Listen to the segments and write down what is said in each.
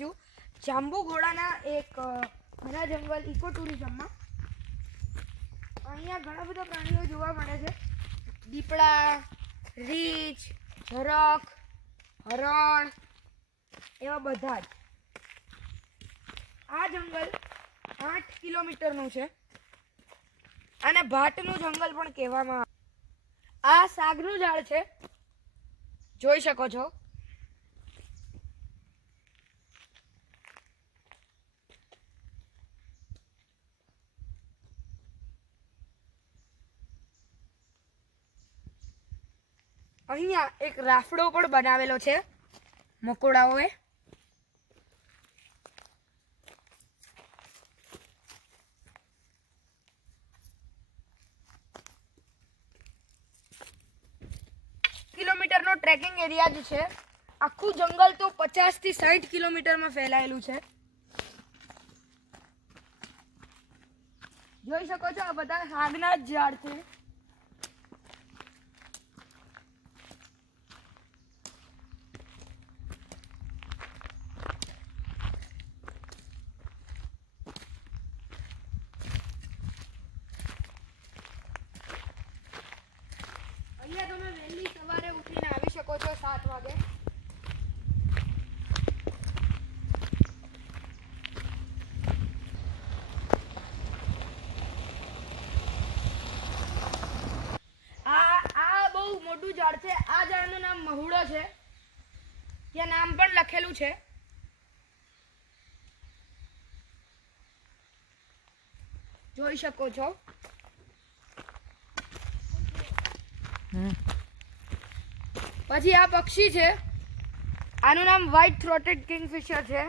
છું જાંબુઘોડાના એક ઘના જંગલ ઇકો ટુરિઝમમાં। અહીંયા ઘણા બધા પ્રાણીઓ જોવા મળે છે, દીપડા, રીંછ, ઝરખ, હરણ, એવા બધા જ। આ જંગલ 8 કિલોમીટરનું છે અને ભાટનું જંગલ પણ કહેવામાં આવે। આ સાગનું ઝાડ છે, જોઈ શકો છો। અહીંયા એક રાફડો પણ બનાવેલો છે મકોડાઓએ। કિલોમીટરનો ટ્રેકિંગ એરિયા જ છે। આખું જંગલ તો 50 થી 60 કિલોમીટરમાં ફેલાયેલું છે। જોઈ શકો છો, આ બધા સાગના જ ઝાડ છે। અહીંયા તમે વહેલી સવારે ઉઠીને આવી શકો છો 7 વાગે। આ બહુ મોટું ઝાડ છે। આ ઝાડનું નામ મહુડો છે, ત્યાં નામ પણ લખેલું છે। જોઈ શકો છો। પછી આ પક્ષી છે, આનું નામ વ્હાઇટ થ્રોટેડ કિંગફિશર છે।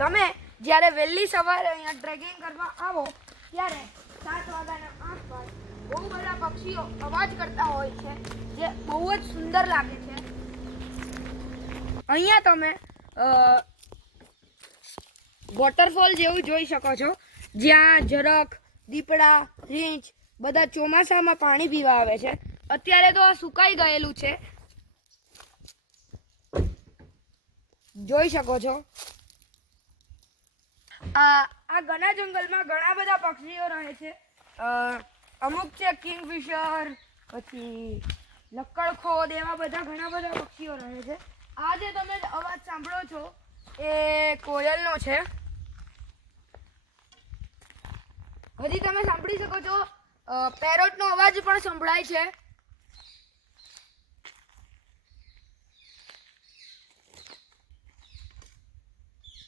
તમે જ્યારે વહેલી સવારે અહીંયા ટ્રેકિંગ કરવા આવો ત્યારે 7 વાગ્યાના આસપાસ બહુ બધા પક્ષીઓ અવાજ કરતા હોય છે, જે બહુ જ સુંદર લાગે છે। અહીંયા તમે વોટરફોલ જેવું જોઈ શકો છો, જ્યાં ઝરખ, દીપડા, રીંછ બધા ચોમાસામાં પાણી પીવા આવે છે। અત્યારે તો સુકાઈ ગયેલું છે, જોઈ શકો છો। આ ઘના જંગલમાં ઘણા બધા પક્ષીઓ રહે છે। અમુક છે કિંગફિશર, પછી લક્કડખોદ, એવા બધા ઘણા બધા પક્ષીઓ રહે છે। આ જે તમે અવાજ સાંભળો છો એ કોયલનો છે। હજી તમે સાંભળી શકો છો, પેરોટનો અવાજ પણ સંભળાય છે।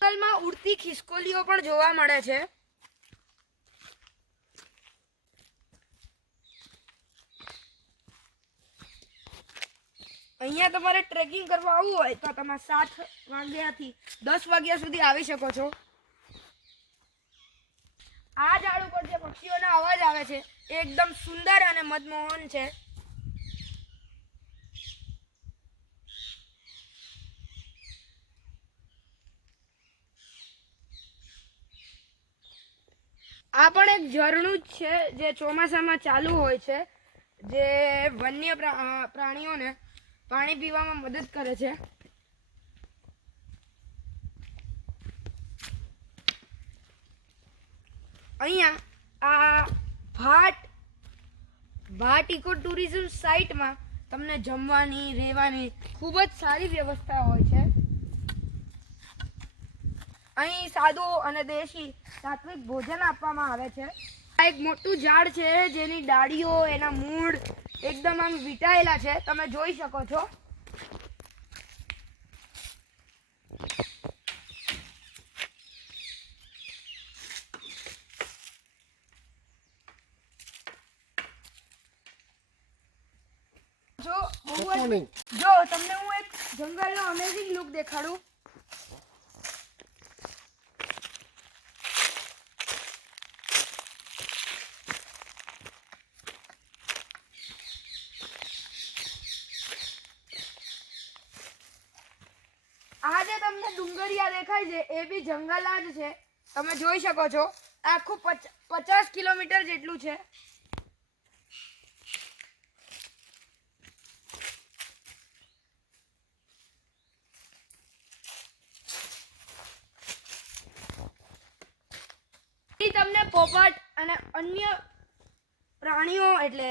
જંગલમાં ઉડતી ખિસકોલીઓ પણ જોવા મળે છે। અહીંયા તમારે ટ્રેકિંગ કરવા આવવું હોય તો તમે 7 વાગ્યાથી 10 વાગ્યા સુધી આવી શકો છો। આ ઝાડ ઉપર જે પક્ષીઓના અવાજ આવે છે એ એકદમ સુંદર અને મનમોહન છે। આ પણ એક ઝરણું જ છે, જે ચોમાસામાં ચાલુ હોય છે, જે વન્ય પ્રાણીઓને પાણી પીવામાં મદદ કરે છે। અહીંયા આ ભાટ ઇકો ટુરિઝમ સાઇટમાં તમને જમવાની, રહેવાની ખૂબ જ સારી વ્યવસ્થા હોય છે। અહીં સાદું અને દેશી સાત્વિક ભોજન આપવામાં આવે છે। આ એક મોટું ઝાડ છે, જેની ડાળીઓ, એના મૂળ એકદમ આમ વીંટાયેલા છે, તમે જોઈ શકો છો। જો તમને હું એક જંગલનો અમેઝિંગ લુક દેખાડું। આ જે તમને ડુંગરિયા દેખાય છે એ બી જંગલ જ છે. તમે જોઈ શકો છો આખું 50 કિલોમીટર જેટલું છે. તમને પોપટ અને અન્ય પ્રાણીઓ એટલે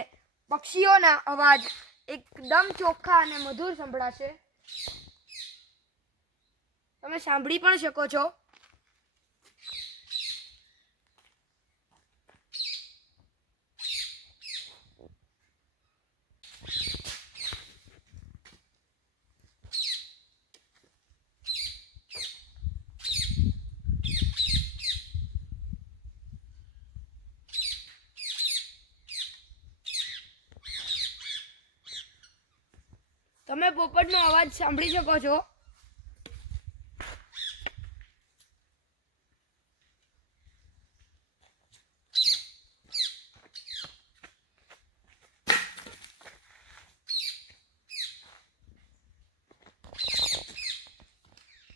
પક્ષીઓના અવાજ એકદમ ચોખ્ખા અને મધુર સંભળાશે. તમે સાંભળી પણ શકો છો. તમે પોપટનો અવાજ સાંભળી શકો છો.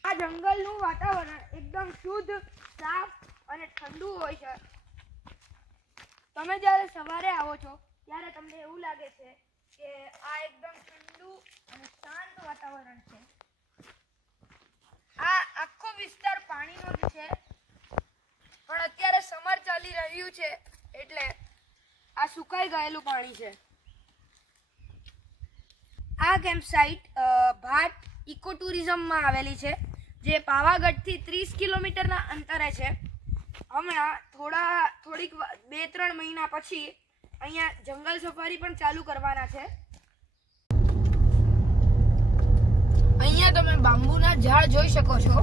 આ જંગલનું વાતાવરણ એકદમ શુદ્ધ, સાફ અને ઠંડુ હોય છે. તમે જ્યારે સવારે આવો છો ત્યારે તમને એવું લાગે છે કે આ એકદમ ઠંડુ અને શાંત વાતાવરણ છે. આ આખો વિસ્તાર પાણીનો જ છે, પણ અત્યારે સમર ચાલી રહ્યું છે એટલે આ સુકાઈ ગયેલું પાણી છે. આ કેમ્પસાઇટ ભાટ ઇકો ટુરિઝમમાં આવેલી છે, જે પાવાગઢથી 30 કિલોમીટરના અંતરે છે. હમણાં થોડીક 2-3 મહિના પછી અહીંયા જંગલ સફારી પણ ચાલુ કરવાના છે. અહીંયા તમે બાંબુના ઝાડ જોઈ શકો છો,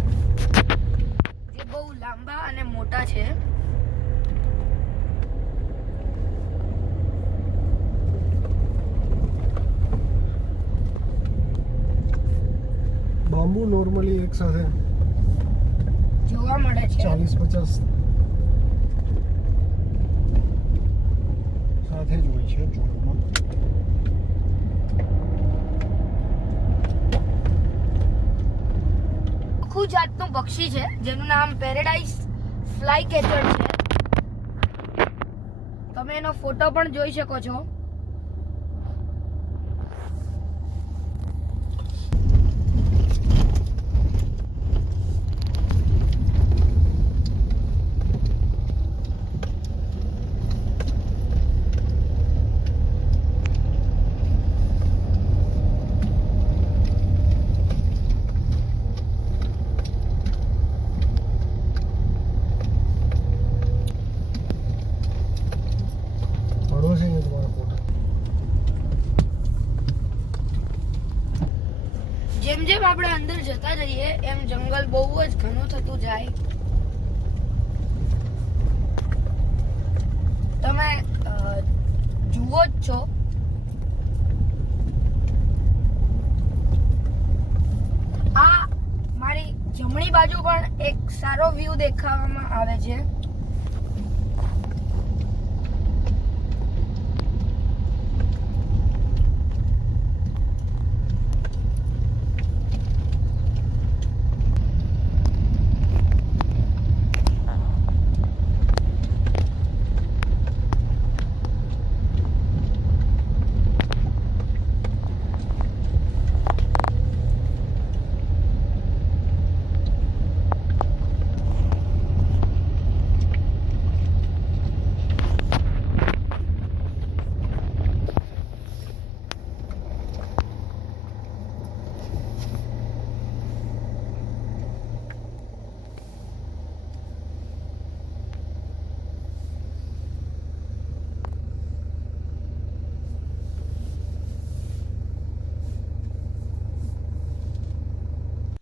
જે બહુ લાંબા અને મોટા છે. બાંબુ નોર્મલી એક સાથે જોવા મળે છે 40-50 સાથે જ હોય છે જોડમાં. આખું જાતનું પક્ષી છે જેનું નામ પેરેડાઇઝ ફ્લાય કેચર છે. તમે એનો ફોટો પણ જોઈ શકો છો. જેમ જેમ આપણે અંદર જતા જઈએ એમ જંગલ બહુ જ ઘણું થતું જાય. તમે જુઓ જ છો આ મારી જમણી બાજુ પણ એક સારો વ્યૂ દેખાવામાં આવે છે.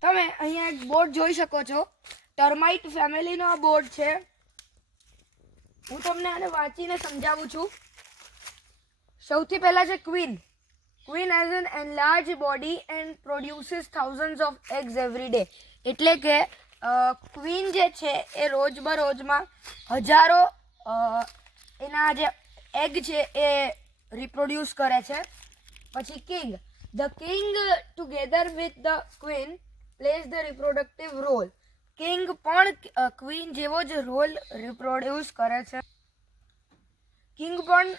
તમે અહીંયા એક બોર્ડ જોઈ શકો છો. ટર્માઇટ ફેમિલીનો આ બોર્ડ છે. હું તમને આને વાંચીને સમજાવું છું. સૌથી પહેલા છે queen. Queen has an enlarge body and produces thousands of eggs every day. એટલે કે ક્વીન જે છે એ રોજબરોજમાં હજારો એના જે એગ છે એ રિપ્રોડ્યુસ કરે છે. પછી king. The king together with the queen plays the reproductive role. King પણ ક્વીન જેવો જ રોલ રિપ્રોડ્યુસ કરે છે. કિંગ પણ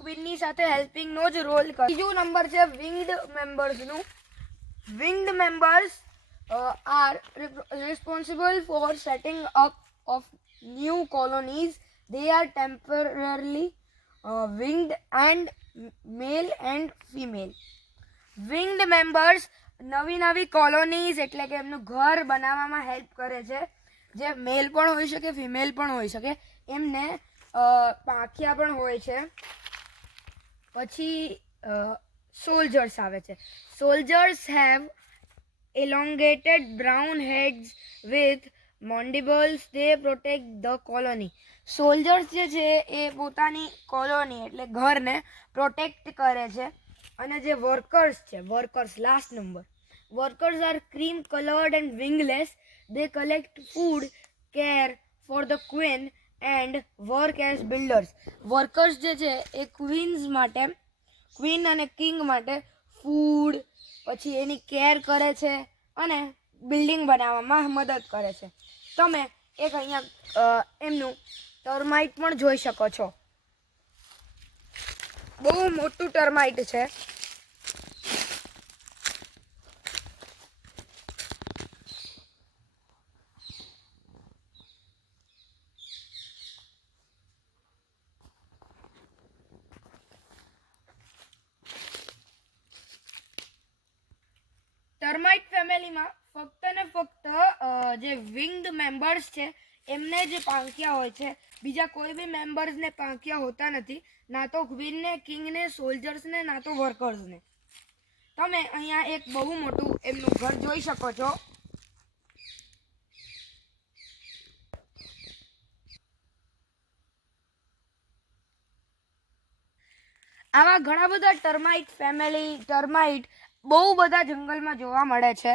ક્વીનની સાથે હેલ્પિંગનો જ રોલ કરે. બીજું નંબર છે વિંગ્ડ મેમ્બર્સનું. Winged members are responsible for setting up of new colonies. They are temporarily winged and male and female. Winged members નવી કોલોનીઝ એટલે કે એમનું ઘર બનાવવામાં હેલ્પ કરે છે, જે મેલ પણ હોઈ શકે ફિમેલ પણ હોઈ શકે. એમને પાંખિયા પણ હોય છે. પછી સોલ્જર્સ આવે છે. Soldiers have elongated brown heads with mandibles. They protect the colony. Soldiers જે છે એ પોતાની કોલોની એટલે ઘરને પ્રોટેક્ટ કરે છે. અને જે વર્કર્સ છે, last number, workers are cream coloured and wingless. They collect food, care for the queen and work as builders. Workers જે છે એ ક્વીન અને કિંગ માટે ફૂડ પછી એની કેર કરે છે અને બિલ્ડિંગ બનાવવામાં મદદ કરે છે. તમે એક અહીંયા એમનું ટર્માઇટ પણ જોઈ શકો છો. બહુ મોટું ટર્માઇટ છે. ટર્માઇટ ફેમિલીમાં ફક્ત ને ફક્ત જે વિંગ્ડ મેમ્બર્સ છે એમને જે પાંખિયા હોય છે, બીજા કોઈ બી મેમ્બર્સને પાંખિયા હોતા નથી, ના તો ક્વીનને, કિંગને, સોલ્જર્સને, ના તો વર્કર્સને. તમે અહીંયા એક બહુ મોટું એમનું ઘર જોઈ શકો છો. આવા ઘણા બધા ટર્માઇટ બહુ બધા જંગલમાં જોવા મળે છે.